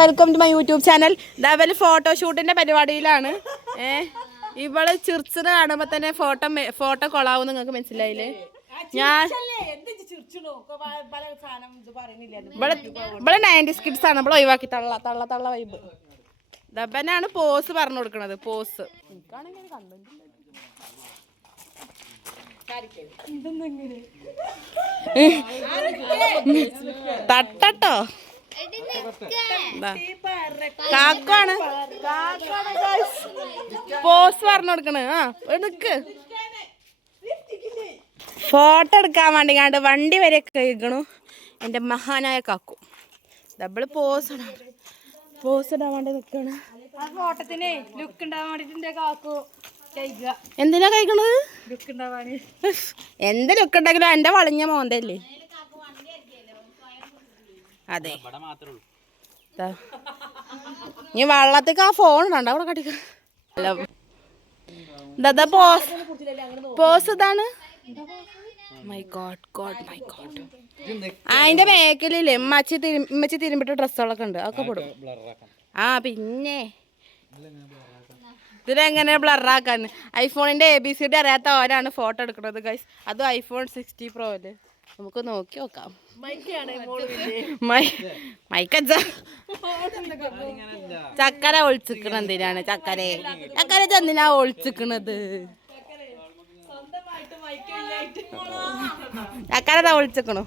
Welcome to my YouTube channel. ഇതേപോലെ ഫോട്ടോഷൂട്ടിന്റെ പരിപാടിയിലാണ്. ഇവള് ചിർച്ചിന് കാണുമ്പോ തന്നെ ഫോട്ടോ കൊളാവും. നിങ്ങൾക്ക് മനസ്സിലായില്ലേ? ഇവിടെ 90s കിഡ്സ് ആണ്. ഇവിടെ ഒഴിവാക്കി തള്ള വൈബ്. ദബനാണ് പോസ് പറഞ്ഞു കൊടുക്കണത്. പോസ് തട്ടോ കാക്കാണ് പോസ് പറഞ്ഞു കൊടുക്കണ. എടുക്ക് ഫോട്ടോ എടുക്കാൻ വേണ്ടി കണ്ട് വണ്ടി വരെ കഴിക്കണു എൻ്റെ മഹാനായ കാക്കു. ഡബിള് പോസ് ഇടാൻ വേണ്ടി നിൽക്കണ്. എന്തിനാ കഴിക്കണത്? എന്ത് ലുക്ക് ഉണ്ടെങ്കിലും എന്റെ വളഞ്ഞ മോന്തല്ലേ. അതെ നീ വെള്ളത്തേക്ക് ആ ഫോൺ ഉണ്ടോ അവിടെ കടിക്ക. ദാ പോസ് ഇതാണ്. മൈ ഗോഡ് അതിന്റെ മേക്കലില്ലേ ഉമ്മച്ചി തിരുമ്പിട്ട ഡ്രസ്സുകളൊക്കെ ഉണ്ട്. അതൊക്കെ പെടും. പിന്നെ ഇതിലെങ്ങനെ ബ്ലറാക്കാൻ ഐഫോണിന്റെ ABCD അറിയാത്ത ഓരാണ് ഫോട്ടോ എടുക്കുന്നത് ഗൈസ്. അതും iPhone 60 Pro അല്ലേ. നമുക്ക് നോക്കി നോക്കാം. ചക്കര ഒളിച്ചിക്കണ എന്തിനാണ്? ചക്കര ചെന്തിനാ ഒളിച്ചിക്കണത്? ചക്കര ഒളിച്ചിക്കണു.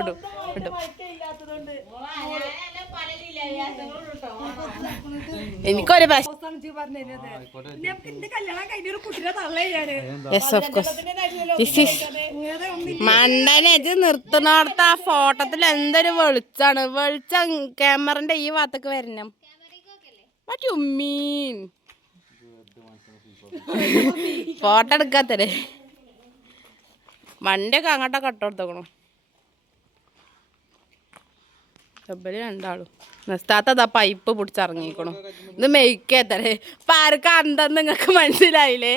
ഇടും എനിക്കൊരു മണ്ടനെ ഇത് നിർത്തുന്നോടത്ത് ആ ഫോട്ടോത്തിൽ എന്തൊരു വെളിച്ചാണ്. വെളിച്ചം ക്യാമറന്റെ ഈ ഭാഗത്തേക്ക് വരണം. What you mean? ഫോട്ടോ എടുക്കാത്തരെ വണ്ടിയൊക്കെ അങ്ങോട്ടൊക്കെ ഇട്ടോടുത്തോക്കണു. രണ്ടാളും നിസ്താത്തതാ പൈപ്പ് പിടിച്ചിറങ്ങിക്കണു. ഇത് മെയ്ക്കേത്തരെ ഇപ്പൊ ആർക്കും അന്തെന്ന് നിങ്ങൾക്ക് മനസ്സിലായില്ലേ?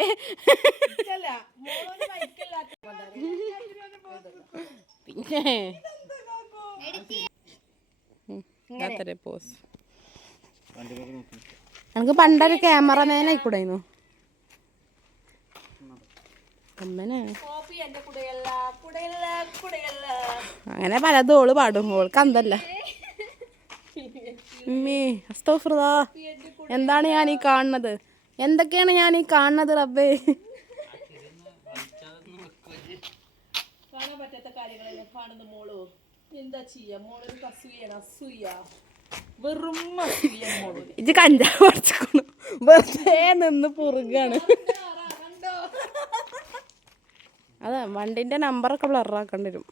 പിന്നെ പോസ് എനിക്ക് പണ്ടൊരു ക്യാമറമാൻ ആയിക്കൂടായിരുന്നു. അങ്ങനെ പലതും ഓള് പാടും. ഓൾക്ക് അന്തല്ല. എന്താണ് ഞാൻ ഈ കാണുന്നത്? എന്തൊക്കെയാണ് ഞാൻ ഈ കാണുന്നത്? റബ്ബേ, കാണാൻ പറ്റാത്ത കാര്യങ്ങളെല്ലാം കാണുന്ന മോളോ. എന്താ ചെയ്യാ മോളൊരു ഇത് കഞ്ചാവ് പറിച്ചിക്കണു. വെറുതെ നിന്ന് പുറുകാണ്. അതാ വണ്ടിന്റെ നമ്പറൊക്കെ ബ്ലറാക്കേണ്ടി വരും.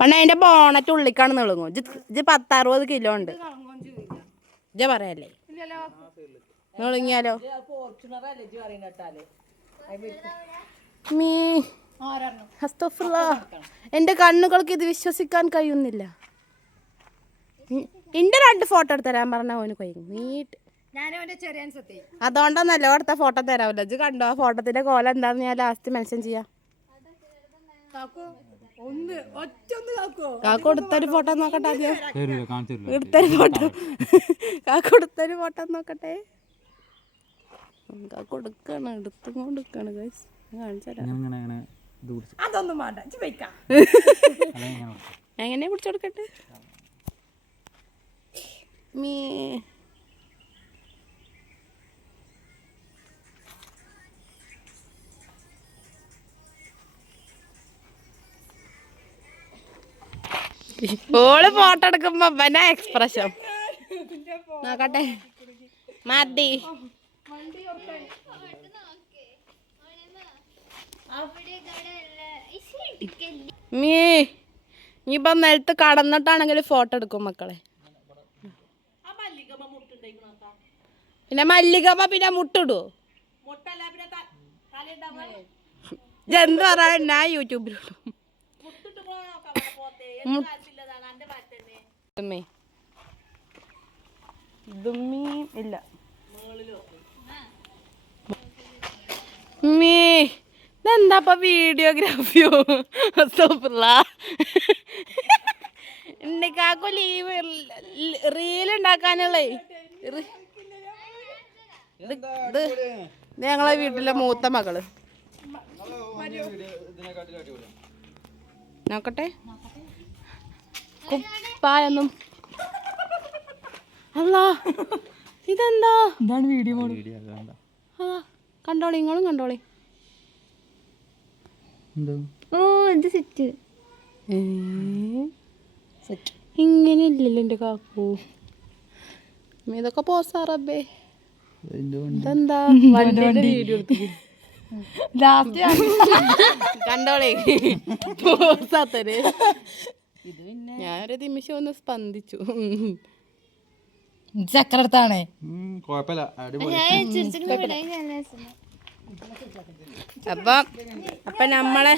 പണ്ട് അതിന്റെ ബോണറ്റ് ഉള്ളിക്കാണ് നിളങ്ങും. ഇജ്ജ് 10-60 കിലോ ഉണ്ട്. ഇജ്ജ പറയല്ലേ നിളങ്ങിയാലോ? എന്റെ കണ്ണുകൾക്ക് ഇത് വിശ്വസിക്കാൻ കഴിയുന്നില്ല. എന്റെ 2 ഫോട്ടോ എടുത്തരാൻ പറഞ്ഞ ഓന് കഴിയും. നീട്ട് അതുകൊണ്ടൊന്നല്ല അടുത്ത ഫോട്ടോ തരാമല്ലോ. ഇജ്ജ് കണ്ടോ ആ ഫോട്ടോത്തിന്റെ കോലം എന്താന്ന് ഞാൻ ലാസ്റ്റ് മെൻഷൻ ചെയ്യാം. കാക്കു എടുത്തൊരു ഫോട്ടോ നോക്കട്ടെ. ആദ്യം എടുത്തൊരു ഫോട്ടോ നോക്കട്ടെ. കാക്കു എടുക്കാണ് ഗൈസ്. എങ്ങനെ പിടിച്ചെടുക്കട്ടെ? ഓള് ഫോട്ടോ എടുക്കുമ്പോ പിന്നെ എക്സ്പ്രഷൻ നോക്കട്ടെ. മതി ഇനിയിപ്പൊ നിലത്ത് കടന്നിട്ടാണെങ്കിൽ ഫോട്ടോ എടുക്കും മക്കളെ. പിന്നെ മല്ലികമ്മ പിന്നെ മുട്ടിടുവോ? എന്ത് പറയാ ഞാൻ യൂട്യൂബിലിടും. ഇല്ല ഇതെന്താ വീഡിയോഗ്രാഫിയോ ഉണ്ണിക്കാക്കു ലീവ് റീലുണ്ടാക്കാനുള്ളേ ഇത് ഞങ്ങളെ വീട്ടിലെ മൂത്ത മകള് നോക്കട്ടെ കുപ്പായൊന്നും അല്ല ഇതെന്താ ഇതാണ് വീഡിയോ അതാ കണ്ടോളി നിങ്ങളും കണ്ടോളി ഇങ്ങനെ ഇല്ലല്ലോ എന്റെ കാക്കു ഇതൊക്കെ പോസാറബേ ഇതെന്താ വണ്ടിയുടെ വീഡിയോ കണ്ടോളേ പോസാത്തര് ഞാനൊരു നിമിഷം ഒന്ന് സ്പന്ദിച്ചു ചക്കരടുത്താണേ അപ്പൊ നമ്മളെ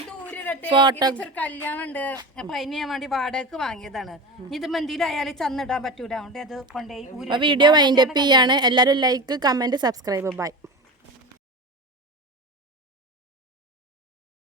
ഫോട്ടോ കല്യാണം ഉണ്ട് അപ്പൊ അതിന് ഞാൻ വേണ്ടി വാടകക്ക് വാങ്ങിയതാണ് ഇത് എന്തെങ്കിലും അയാൾ ചന്നിടാൻ പറ്റൂല അതുകൊണ്ട് അത് കൊണ്ടുപോയി വീഡിയോ വൈൻഡപ്പ് ചെയ്യാണ് എല്ലാവരും ലൈക്ക് കമന്റ് സബ്സ്ക്രൈബ് ബൈ